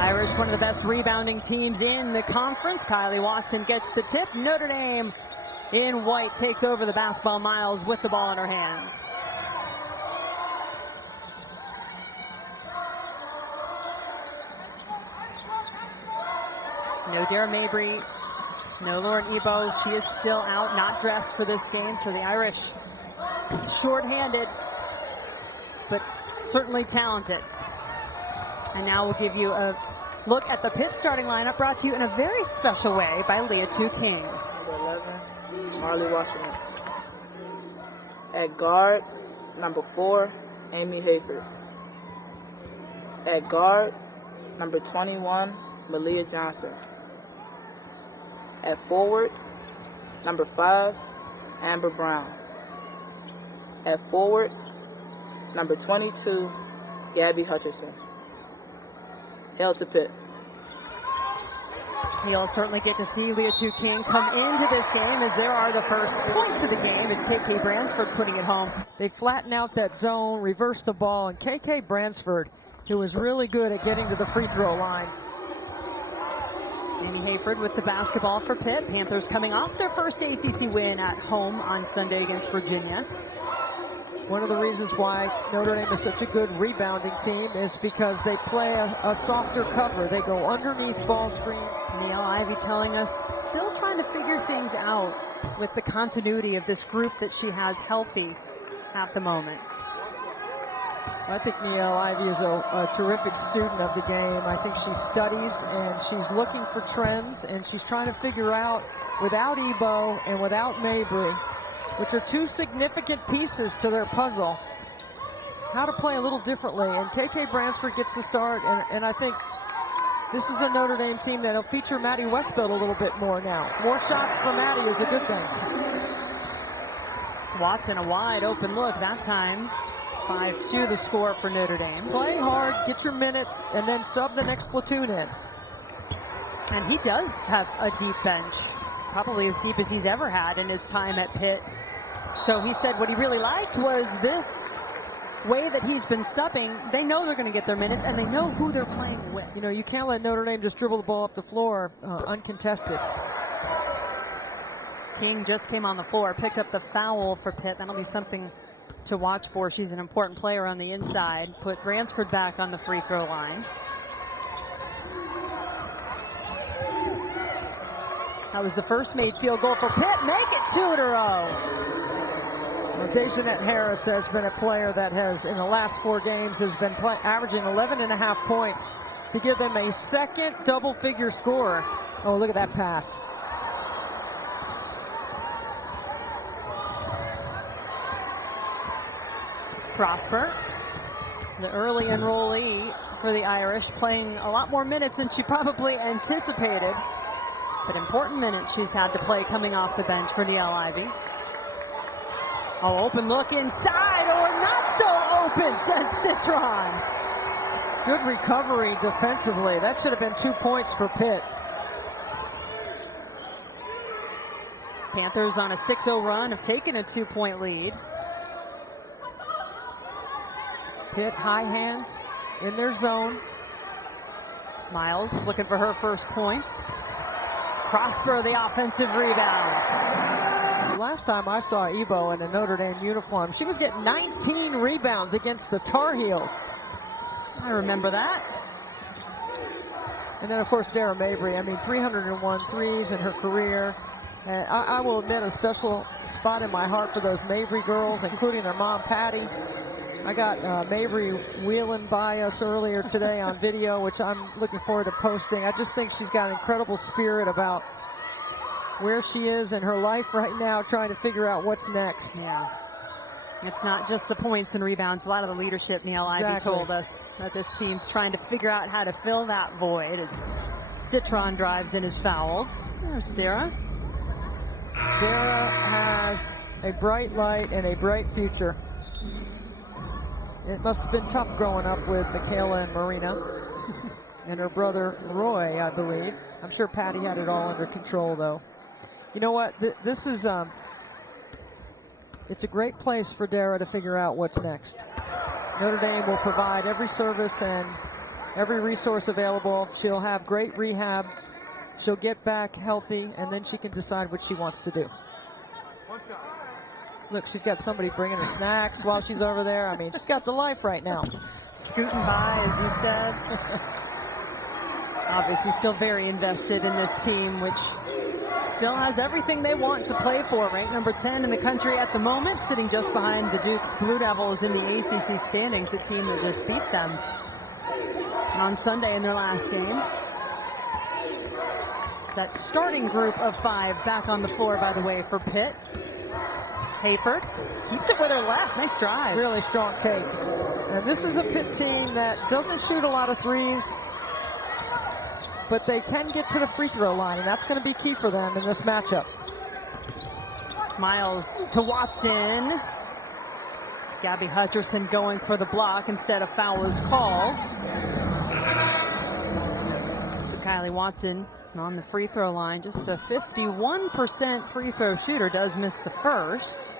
Irish, one of the best rebounding teams in the conference. Kylie Watson gets the tip. Notre Dame in white takes over the basketball. Miles with the ball in her hands. No Dara Mabry, no Lauren Ebo. She is still out, not dressed for this game. So the Irish short-handed, but certainly talented. And now we'll give you a look at the Pitt starting lineup, brought to you in a very special way by Leah King. Number 11, Marley Washington. At guard, number 4, Amy Hayford. At guard, number 21, Malia Johnson. At forward, number 5, Amber Brown. At forward, number 22, Gabby Hutcherson. Hail to Pitt. You'll certainly get to see Leah King come into this game, as there are the first points of the game. It's KK Bransford putting it home. They flatten out that zone, reverse the ball, and KK Bransford, who was really good at getting to the free throw line. Amy Hayford with the basketball for Pitt. Panthers coming off their first ACC win at home on Sunday against Virginia. One of the reasons why Notre Dame is such a good rebounding team is because they play a softer cover. They go underneath ball screens. Niele Ivey telling us still trying to figure things out with the continuity of this group that she has healthy at the moment. I think Niele Ivey is a terrific student of the game. I think she studies and she's looking for trends, and she's trying to figure out, without Ebo and without Mabry, which are two significant pieces to their puzzle, how to play a little differently. And KK Bransford gets the start, and I think this is a Notre Dame team that'll feature Maddy Westbeld a little bit more now. More shots for Maddy is a good thing. Watson, a wide open look that time. 5-2 the score for Notre Dame. Play hard, get your minutes, and then sub the next platoon in. And he does have a deep bench, probably as deep as he's ever had in his time at Pitt. So he said what he really liked was this way that he's been subbing. They know they're going to get their minutes, and they know who they're playing with. You know, you can't let Notre Dame just dribble the ball up the floor uncontested. King just came on the floor, picked up the foul for Pitt. That'll be something to watch for. She's an important player on the inside. Put Bransford back on the free throw line. That was the first made field goal for Pitt. Make it 2 in a row. Well, Dejanette Harris has been a player that has, in the last 4 games, has been averaging 11.5 points to give them a second double-figure score. Oh, look at that pass. Prosper, the early enrollee for the Irish, playing a lot more minutes than she probably anticipated. But important minutes she's had to play coming off the bench for Niele Ivey. Oh, open look inside, or not so open, says Citron. Good recovery defensively. That should have been 2 points for Pitt. Panthers on a 6-0 run have taken a 2-point lead. Pitt high hands in their zone. Miles looking for her first points. Prosper the offensive rebound. The last time I saw Ebo in a Notre Dame uniform, she was getting 19 rebounds against the Tar Heels. I remember that. And then, of course, Dara Mabry. I mean, 301 threes in her career. And I will admit a special spot in my heart for those Mabry girls, including their mom, Patty. I got Mabry wheeling by us earlier today on video, which I'm looking forward to posting. I just think she's got an incredible spirit about where she is in her life right now, trying to figure out what's next. Yeah. It's not just the points and rebounds. A lot of the leadership, Niele Ivey told us, that this team's trying to figure out how to fill that void as Citron drives and is fouled. There's Dara. Dara has a bright light and a bright future. It must have been tough growing up with Michaela and Marina and her brother Roy, I believe. I'm sure Patty had it all under control, though. You know what? This is it's a great place for Dara to figure out what's next. Notre Dame will provide every service and every resource available. She'll have great rehab. She'll get back healthy, and then she can decide what she wants to do. Look, she's got somebody bringing her snacks while she's over there. I mean, she's got the life right now. Scooting by, as you said. Obviously still very invested in this team, which still has everything they want to play for. Ranked number 10 in the country at the moment, sitting just behind the Duke Blue Devils in the ACC standings, the team that just beat them on Sunday in their last game. That starting group of 5 back on the floor, by the way, for Pitt. Hayford keeps it with her left. Nice drive. Really strong take. And this is a Pitt team that doesn't shoot a lot of threes, but they can get to the free throw line, and that's going to be key for them in this matchup. Miles to Watson. Gabby Hutcherson going for the block instead of foul was called. So Kylie Watson on the free throw line, just a 51% free throw shooter, does miss the first.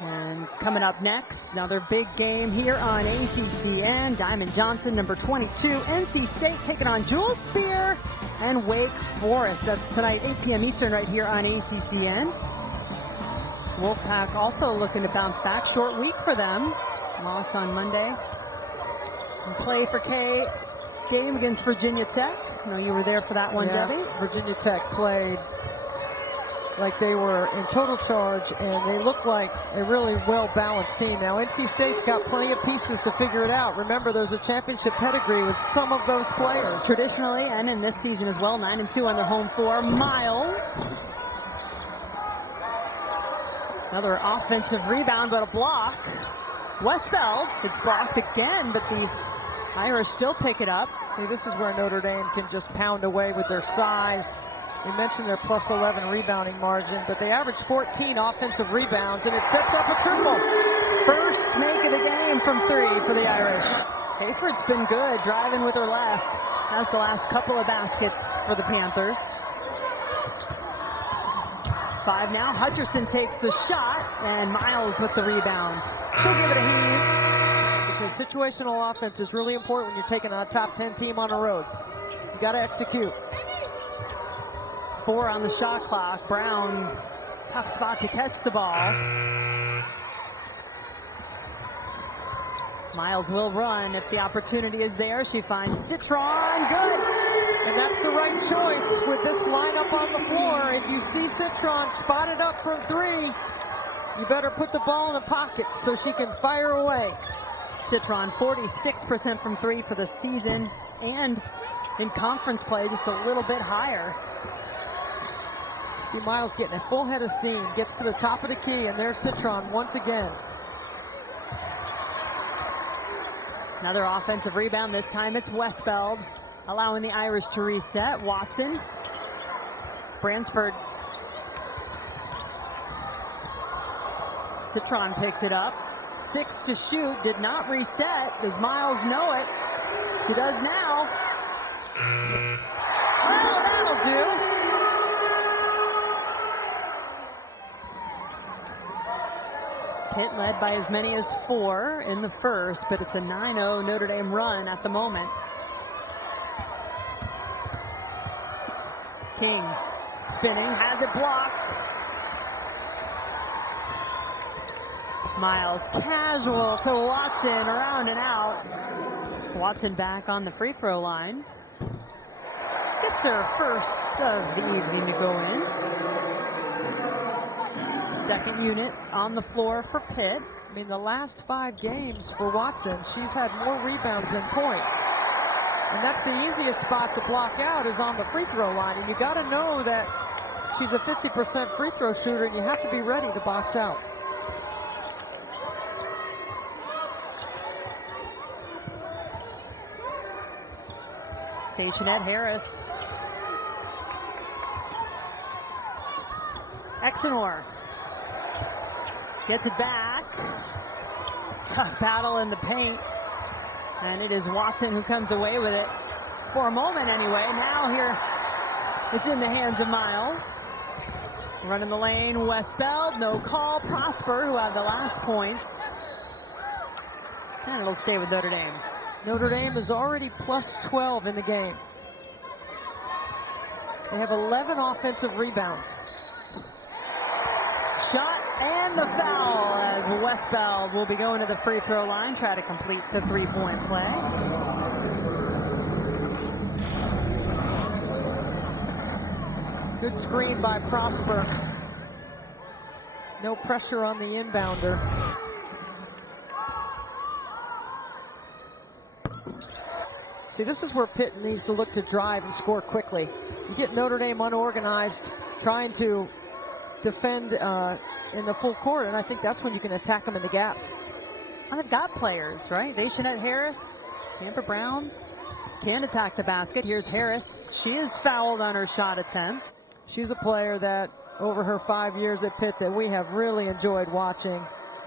And coming up next, another big game here on ACCN. Diamond Johnson, number 22, NC State taking on Jewel Spear and Wake Forest. That's tonight, 8 p.m. Eastern, right here on ACCN. Wolfpack also looking to bounce back. Short week for them. Loss on Monday. And play for K game against Virginia Tech. I know you were there for that one, yeah, Debbie. Virginia Tech played like they were in total charge, and they look like a really well-balanced team. Now, NC State's got plenty of pieces to figure it out. Remember, there's a championship pedigree with some of those players. Traditionally, and in this season as well, 9-2 on their home floor. Miles. Another offensive rebound, but a block. Westbeld, it's blocked again, but the Irish still pick it up. See, this is where Notre Dame can just pound away with their size. We mentioned their plus 11 rebounding margin, but they average 14 offensive rebounds, and it sets up a triple. First make of the game from 3 for the Irish. Hayford's been good, driving with her left. Has the last couple of baskets for the Panthers. 5 now. Hutcherson takes the shot, and Miles with the rebound. She'll give it a heave. Because situational offense is really important when you're taking on a top 10 team on the road. You got to execute. 4 on the shot clock. Brown, tough spot to catch the ball. Miles will run if the opportunity is there. She finds Citron, good. And that's the right choice with this lineup on the floor. If you see Citron spotted up from 3, you better put the ball in the pocket so she can fire away. Citron, 46% from 3 for the season, and in conference play, just a little bit higher. See Miles getting a full head of steam, gets to the top of the key, and there's Citron once again. Another offensive rebound, this time it's Westbeld, allowing the Irish to reset. Watson, Bransford. Citron picks it up. 6 to shoot, did not reset. Does Miles know it? She does now. Well, that'll do. Pitt led by as many as 4 in the first, but it's a 9-0 Notre Dame run at the moment. King spinning, has it blocked. Miles casual to Watson, around and out. Watson back on the free throw line. Gets her first of the evening to go in. Second unit on the floor for Pitt. I mean, the last 5 games for Watson, she's had more rebounds than points. And that's the easiest spot to block out, is on the free throw line. And you got to know that she's a 50% free throw shooter, and you have to be ready to box out. Stationette Harris. Exenor gets it back. Tough battle in the paint. And it is Watson who comes away with it. For a moment anyway. Now here it's in the hands of Miles. Running the lane, Westbeld, no call. Prosper, who had the last points. And it'll stay with Notre Dame. Notre Dame is already plus 12 in the game. They have 11 offensive rebounds. Shot and the foul as Westbeld will be going to the free throw line, try to complete the three-point play. Good screen by Prosper. No pressure on the inbounder. See, this is where Pitt needs to look to drive and score quickly. You get Notre Dame unorganized, trying to defend in the full court, and I think that's when you can attack them in the gaps. And they've got players, right? Daishanette Harris, Amber Brown can attack the basket. Here's Harris. She is fouled on her shot attempt. She's a player that, over her 5 years at Pitt, that we have really enjoyed watching.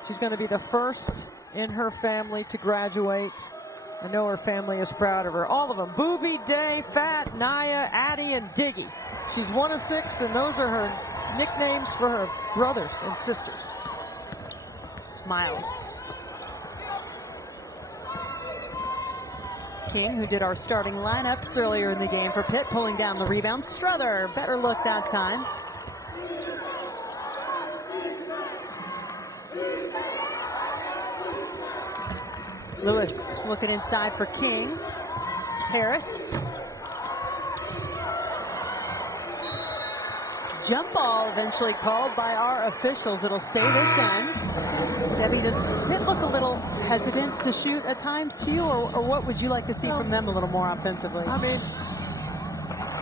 She's going to be the first in her family to graduate. I know her family is proud of her. All of them. Booby, Day, Fat, Naya, Addie, and Diggy. She's one of 6, and those are her nicknames for her brothers and sisters. Miles. King, who did our starting lineups earlier in the game for Pitt, pulling down the rebound. Strother, better look that time. Lewis looking inside for King. Harris. Jump ball eventually called by our officials. It'll stay this end. Debbie, does Pitt look a little hesitant to shoot at times to you, or what would you like to see from them a little more offensively? I mean,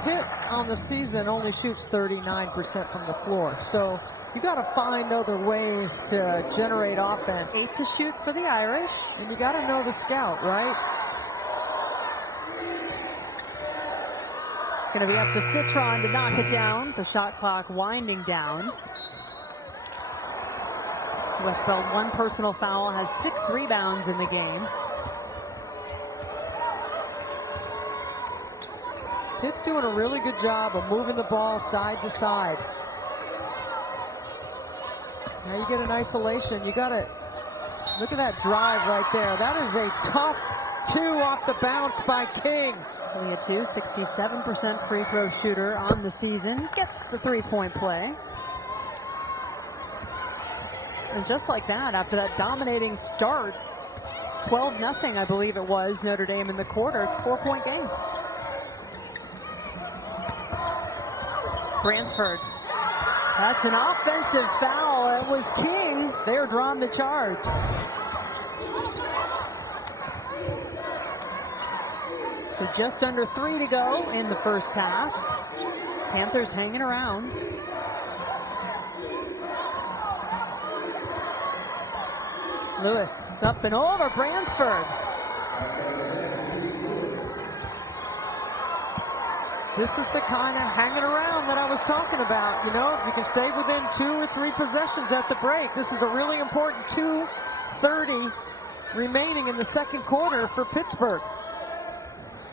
Pitt on the season only shoots 39% from the floor, so you got to find other ways to generate offense. 8 to shoot for the Irish. And you got to know the scout, right? It's going to be up to Citron to knock it down. The shot clock winding down. Westbeld, 1 personal foul, has 6 rebounds in the game. Pitt's doing a really good job of moving the ball side to side. Now you get an isolation. You got to look at that drive right there. That is a tough 2 off the bounce by King. Only a 2, 67% free throw shooter on the season. Gets the three-point play. And just like that, after that dominating start, 12-0, I believe it was, Notre Dame in the quarter. It's a 4-point game. Bransford. That's an offensive foul. It was King. They're drawing the charge. So just under 3 to go in the first half. Panthers hanging around. Lewis up and over Bransford. This is the kind of hanging around that I was talking about. You know, if you can stay within 2 or 3 possessions at the break, this is a really important 2:30 remaining in the second quarter for Pittsburgh.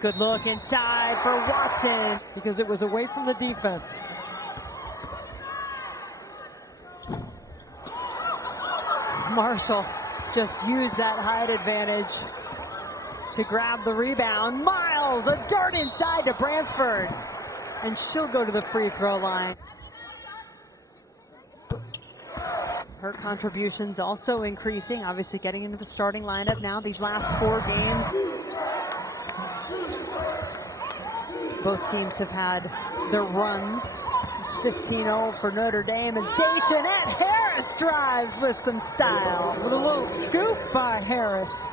Good look inside for Watson. Because it was away from the defense. Marshall just used that height advantage to grab the rebound. Miles, a dart inside to Bransford. And she'll go to the free throw line. Her contributions also increasing, obviously getting into the starting lineup now these last 4 games. Both teams have had their runs. It's 15-0 for Notre Dame as Daishanette Harris drives with some style. With a little scoop by Harris.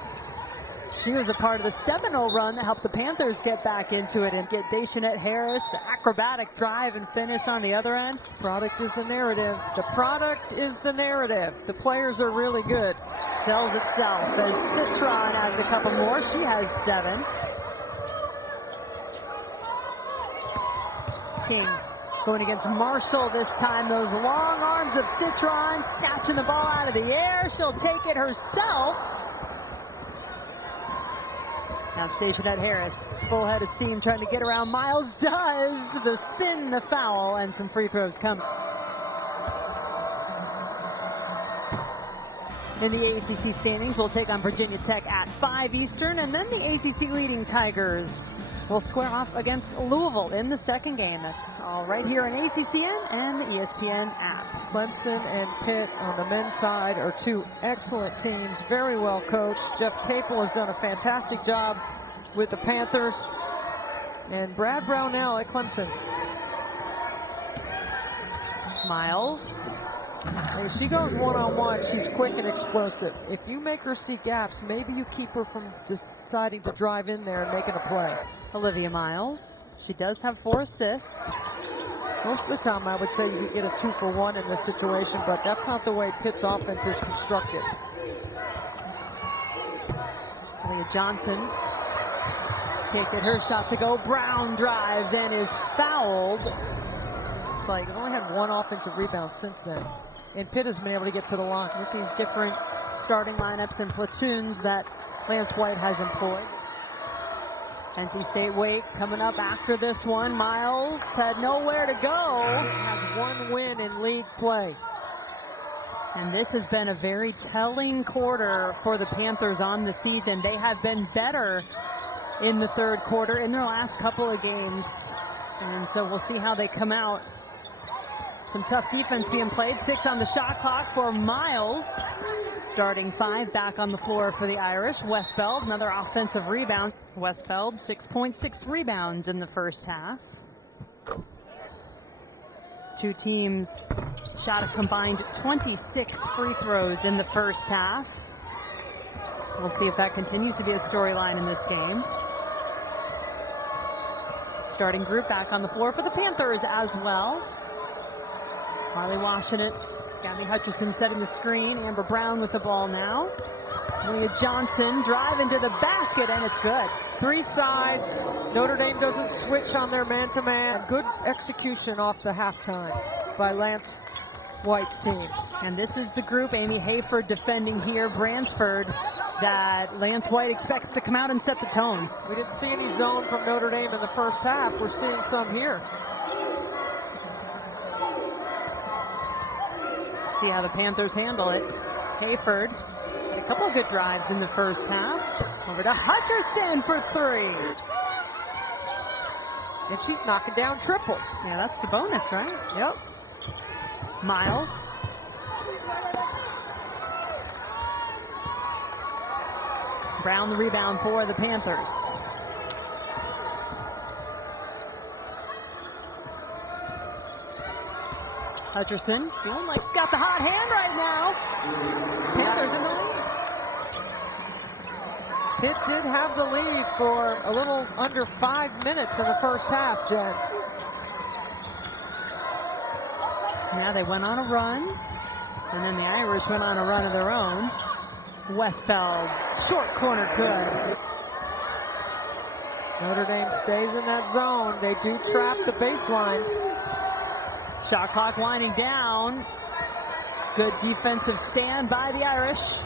She was a part of the 7-0 run that helped the Panthers get back into it and get Daishanette Harris, the acrobatic drive and finish on the other end. Product is the narrative. The product is the narrative. The players are really good. Sells itself as Citron adds a couple more. She has 7. King going against Marshall this time. Those long arms of Citron snatching the ball out of the air. She'll take it herself. Now it's Daishanette Harris, full head of steam, trying to get around. Miles does the spin, the foul, and some free throws come. in the ACC standings will take on Virginia Tech at 5 Eastern, and then the ACC leading Tigers will square off against Louisville in the second game. That's all right here on ACCN and the ESPN app. Clemson and Pitt on the men's side are two excellent teams, very well coached. Jeff Capel has done a fantastic job with the Panthers. And Brad Brownell at Clemson. Miles. If she goes one-on-one, she's quick and explosive. If you make her see gaps, maybe you keep her from deciding to drive in there and making a play. Olivia Miles. She does have 4 assists. Most of the time, I would say you could get a 2-for-1 in this situation, but that's not the way Pitt's offense is constructed. Olivia Johnson can't get her shot to go. Brown drives and is fouled. It's like they've only had 1 offensive rebound since then. And Pitt has been able to get to the line. With these different starting lineups and platoons that Lance White has employed. NC State Wake coming up after this one. Miles had nowhere to go. Has 1 win in league play. And this has been a very telling quarter for the Panthers on the season. They have been better in the third quarter in their last couple of games. And so we'll see how they come out. Some tough defense being played. 6 on the shot clock for Miles. Starting 5 back on the floor for the Irish. Westbeld, another offensive rebound. Westbeld, 6.6 rebounds in the first half. 2 teams shot a combined 26 free throws in the first half. We'll see if that continues to be a storyline in this game. Starting group back on the floor for the Panthers as well. Marley Washenitz, Gabby Hutcherson setting the screen. Amber Brown with the ball now. Leah Johnson driving to the basket, and it's good. 3 sides. Notre Dame doesn't switch on their man-to-man. Good execution off the halftime by Lance White's team. And this is the group, Amy Hayford defending here, Bransford, that Lance White expects to come out and set the tone. We didn't see any zone from Notre Dame in the first half. We're seeing some here. See how the Panthers handle it. Hayford, a couple of good drives in the first half. Over to Hutcherson for 3. And she's knocking down triples. Yeah, that's the bonus, right? Yep. Miles. Brown the rebound for the Panthers. Hutcherson feeling like she's got the hot hand right now. Panthers in the lead. Pitt did have the lead for a little under 5 minutes in the first half, Jen. Yeah, they went on a run, and then the Irish went on a run of their own. Westbeld, short corner, good. Notre Dame stays in that zone. They do trap the baseline. Shot clock winding down. Good defensive stand by the Irish.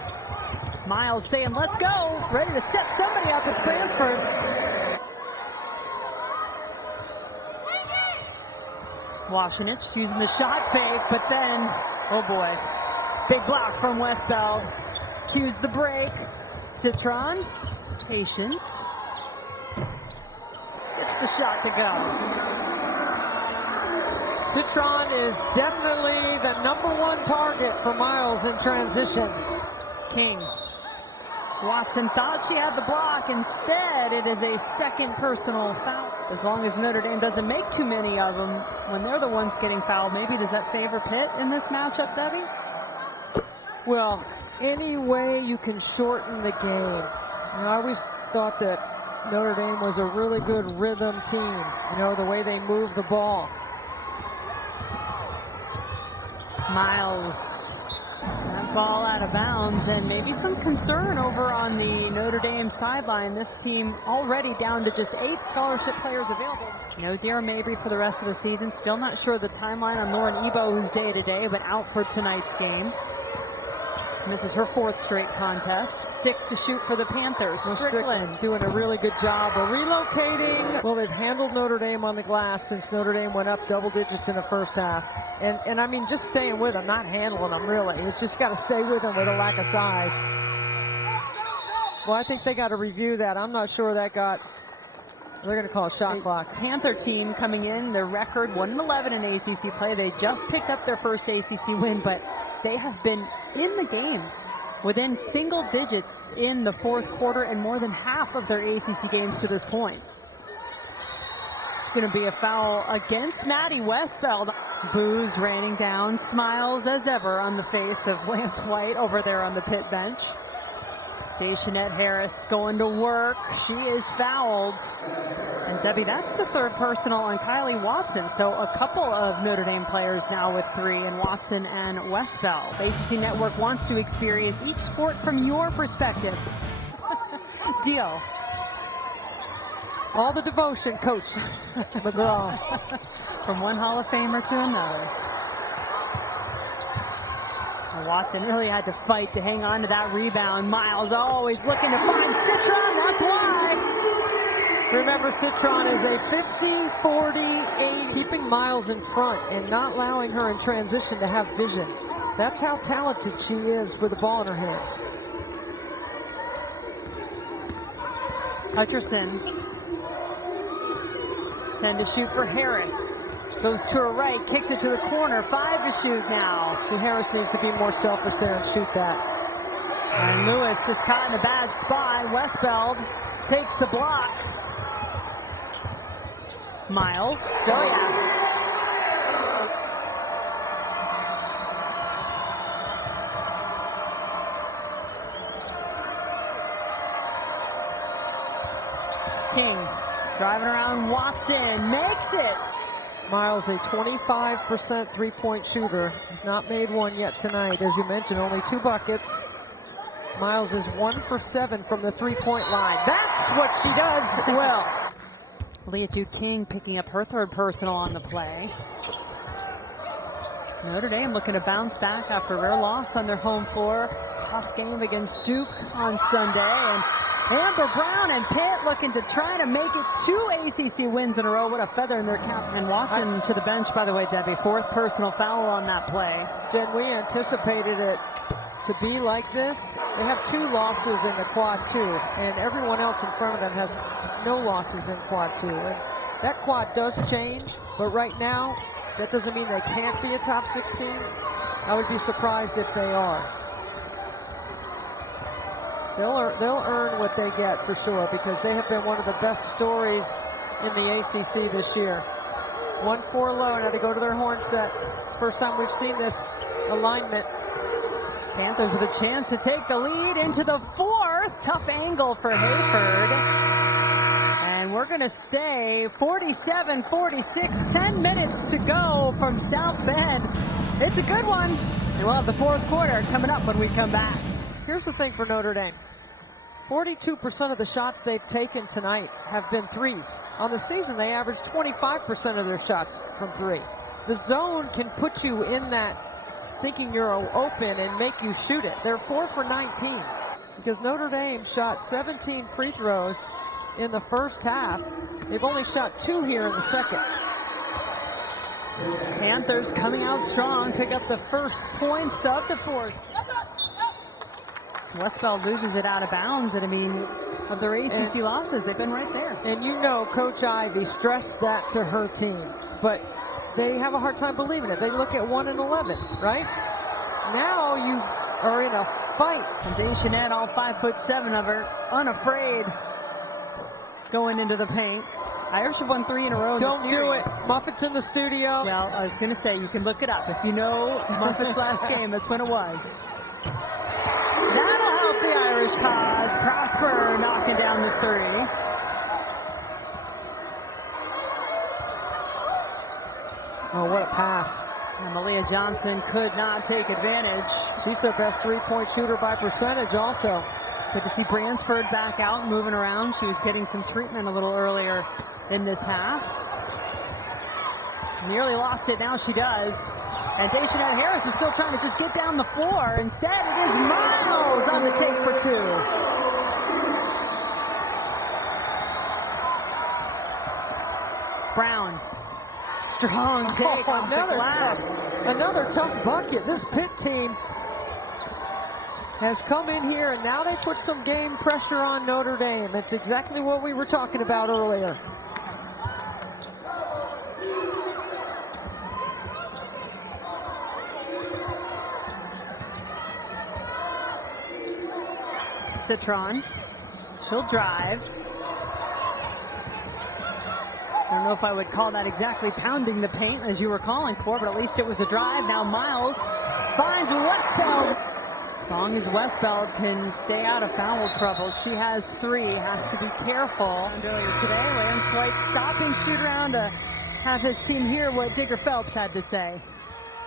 Miles saying, let's go. Ready to set somebody up. It's Bransford. Washenitz using the shot fake, but then, oh boy, big block from Westbeld. Cues the break. Citron, patient. Gets the shot to go. Citron is definitely the #1 target for Miles in transition. King. Watson thought she had the block. Instead, it is a second personal foul. As long as Notre Dame doesn't make too many of them when they're the ones getting fouled, maybe does that favor Pitt in this matchup, Debbie? Well, any way you can shorten the game. You know, I always thought that Notre Dame was a really good rhythm team. You know, the way they move the ball. Miles, that ball out of bounds, and maybe some concern over on the Notre Dame sideline. This team already down to just 8 scholarship players available. No Dara Mabry for the rest of the season. Still not sure the timeline on Lauren Ebo, who's day-to-day, but out for tonight's game. This is her 4th straight contest. 6 to shoot for the Panthers. Strickland doing a really good job of relocating. Well, they've handled Notre Dame on the glass since Notre Dame went up double digits in the first half. And I mean, just staying with them, not handling them, really. It's just got to stay with them with a lack of size. Well, I think they got to review that. I'm not sure that got... They're going to call a shot clock. Panther team coming in, their record 1-11 in ACC play. They just picked up their first ACC win, but they have been in the games within single digits in the 4th quarter and more than half of their ACC games to this point. It's going to be a foul against Maddy Westbeld. Boos raining down, smiles as ever on the face of Lance White over there on the Pitt bench. Dejanette Harris going to work. She is fouled. And Debbie, that's the 3rd personal on Kylie Watson. So a couple of Notre Dame players now with 3 in Watson and Westbeld. The ACC Network wants to experience each sport from your perspective. Deal. All the devotion, Coach McGraw. From one Hall of Famer to another. Watson really had to fight to hang on to that rebound. Miles always looking to find Citron. That's why. Remember, Citron is a 50-40-8, keeping Miles in front and not allowing her in transition to have vision. That's how talented she is with the ball in her hands. Hutcherson. 10 to shoot for Harris. Goes to her right, kicks it to the corner. 5 to shoot now. See, Harris needs to be more selfish there and shoot that. And Lewis just caught in a bad spot. Westbeld takes the block. Miles. Sonia. King driving around Watson. Makes it. Miles, a 25% three-point shooter. He's not made one yet tonight. As you mentioned, only 2 buckets. Miles is 1 for 7 from the three-point line. That's what she does well. Leah Jude King picking up her 3rd personal on the play. Notre Dame looking to bounce back after a rare loss on their home floor. Tough game against Duke on Sunday. And Amber Brown and Pitt looking to try to make it 2 ACC wins in a row. What a feather in their cap. And Watson to the bench, by the way, Debbie. 4th personal foul on that play. Jen, we anticipated it to be like this. They have 2 losses in the quad 2, and everyone else in front of them has no losses in quad 2. And that quad does change, but right now, that doesn't mean they can't be a top 16. I would be surprised if they are. They'll earn what they get for sure, because they have been one of the best stories in the ACC this year. 1-4 low, now they go to their horn set. It's the first time we've seen this alignment. Panthers with a chance to take the lead into the 4th. Tough angle for Hayford. And we're going to stay 47-46, 10 minutes to go from South Bend. It's a good one. And we'll have the 4th quarter coming up when we come back. Here's the thing for Notre Dame. 42% of the shots they've taken tonight have been threes. On the season, they average 25% of their shots from 3. The zone can put you in that thinking you're open and make you shoot it. They're 4 for 19 because Notre Dame shot 17 free throws in the first half. They've only shot 2 here in the second. Panthers coming out strong, pick up the first points of the 4th. Westbeld loses it out of bounds, and I mean, of their ACC losses, they've been right there. And you know, Coach Ivey stressed that to her team, but they have a hard time believing it. They look at 1-11, right? Now you are in a fight. And Dejanette, all 5'7" of her, unafraid, going into the paint. Irish have won 3 in a row. Don't do it. Muffet's in the studio. Well, I was going to say, you can look it up. If you know Muffet's last game, that's when it was. That'll help the Irish cause. Prosper knocking down the 3. Oh, what a pass. And Malia Johnson could not take advantage. She's their best three-point shooter by percentage also. Good to see Bransford back out, moving around. She was getting some treatment a little earlier in this half. Nearly lost it, now she does. And Daishanette Harris was still trying to just get down the floor. Instead, it is Miles on the take for two. Brown. Strong take off the glass. Another tough bucket. This Pitt team has come in here, and now they put some game pressure on Notre Dame. It's exactly what we were talking about earlier. Citron. She'll drive. I don't know if I would call that exactly pounding the paint as you were calling for, but at least it was a drive. Now Miles finds Westbeld. As long as Westbeld can stay out of foul trouble, she has 3, has to be careful. And earlier today, Lance White stopping shoot around to have his team hear what Digger Phelps had to say.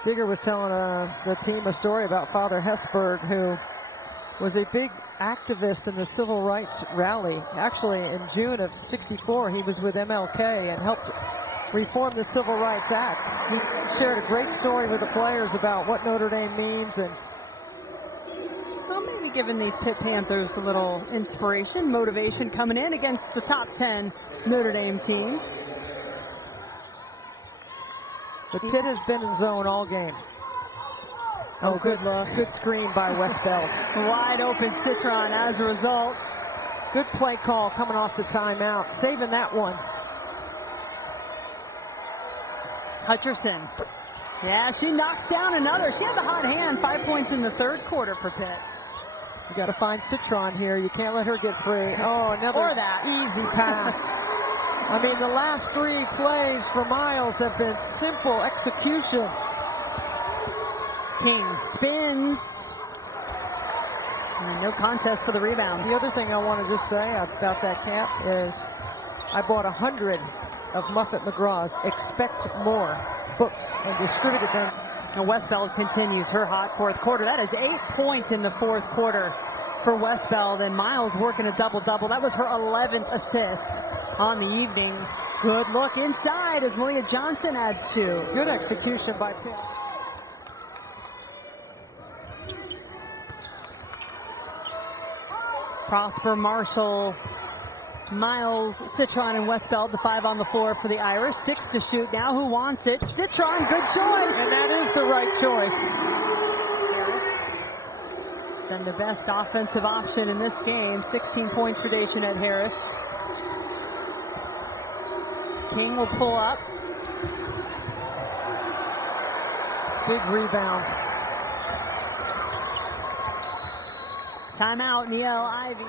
Digger was telling the team a story about Father Hesburgh, who was a big activist in the civil rights rally. Actually, in June of '64, he was with MLK and helped reform the Civil Rights Act. He shared a great story with the players about what Notre Dame means, and well, maybe giving these Pitt Panthers a little inspiration, motivation coming in against the top 10 Notre Dame team. But Pitt has been in zone all game. Oh, good luck. Good screen by Westbeld. Wide open Citron as a result. Good play call coming off the timeout. Saving that one. Hutcherson. Yeah, she knocks down another. She had the hot hand. 5 points in the third quarter for Pitt. You got to find Citron here. You can't let her get free. Oh, another easy pass. I mean, the last 3 plays for Miles have been simple execution. King spins. And no contest for the rebound. The other thing I want to just say about that camp is I bought 100 of Muffet McGraw's Expect More books and distributed them. And Westbeld continues her hot fourth quarter. That is 8 points in the fourth quarter for Westbeld, and Miles working a double-double. That was her 11th assist on the evening. Good look inside as Malia Johnson adds 2. Good execution by Pitt. Prosper, Marshall, Miles, Citron, and Westbeld, the 5 on the floor for the Irish. 6 to shoot now. Who wants it? Citron, good choice. And that is the right choice. Harris has been the best offensive option in this game. 16 points for Daishanette Harris. King will pull up. Big rebound. Timeout, Niele, Ivey.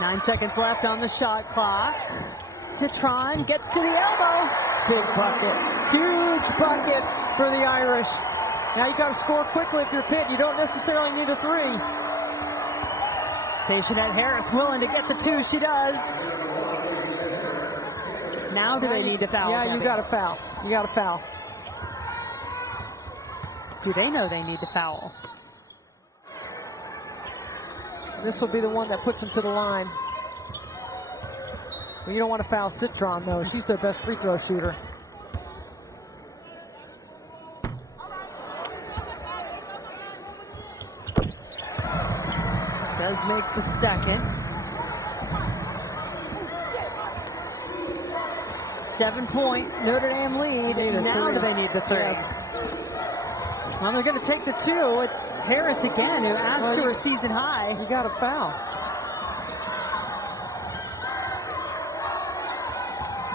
9 seconds left on the shot clock. Citron gets to the elbow. Big bucket. Huge bucket for the Irish. Now you got to score quickly if you're Pitt. You don't necessarily need a 3. Daishanette Harris willing to get the 2. She does. Now do they need to foul? Yeah, you got to foul. You got to foul. Do they know they need to foul? This will be the one that puts them to the line. Well, you don't want to foul Citron, though. She's their best free throw shooter. Does make the second. 7-point Notre Dame lead. Now do they need the 3? Yes. Well, they're going to take the 2. It's Harris again who adds to her season high. You got to foul.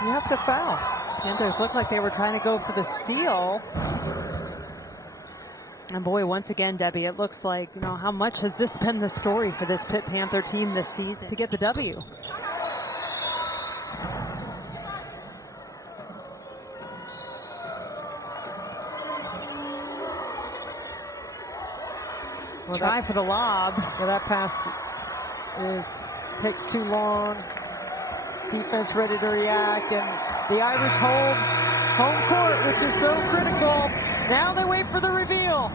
You have to foul. Panthers looked like they were trying to go for the steal. And boy, once again, Debbie, it looks like, you know, how much has this been the story for this Pitt Panther team this season to get the W? Well, Try for the lob. Well, that pass takes too long. Defense ready to react, and the Irish hold home court, which is so critical. Now they wait for the reveal.